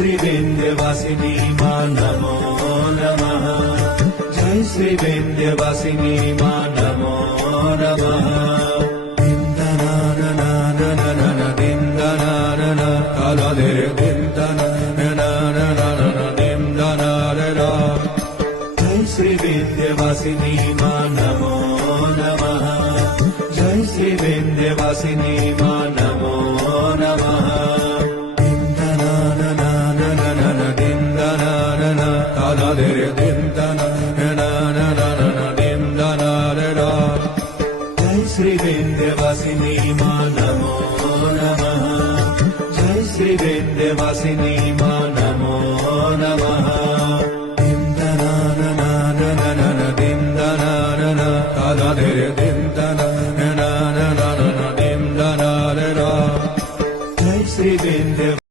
श्री विंध्यवासिनी मां नमो नमः। जय श्री विंध्यवासिनी मां नमो नमः। दिन्दनाननानननन दिन्दनानन कालदे दिन्दनानननन दिन्दनानन। जय श्री विंध्यवासिनी मां नमो नमः। जय श्री विंध्यवासिनी मां नमो नमः। दिन्दनाननाननन दिन्दनानन कालदे दिन्दनानन दिन्दनानन। जय श्री विंध्यवासिनी मां नमो नमः। जय श्री विंध्यवासिनी मां नमो नमः। दिन्दनाननाननन दिन्दनानन कालदे दिन्दनानन दिन्दनानन। जय श्री विंध्य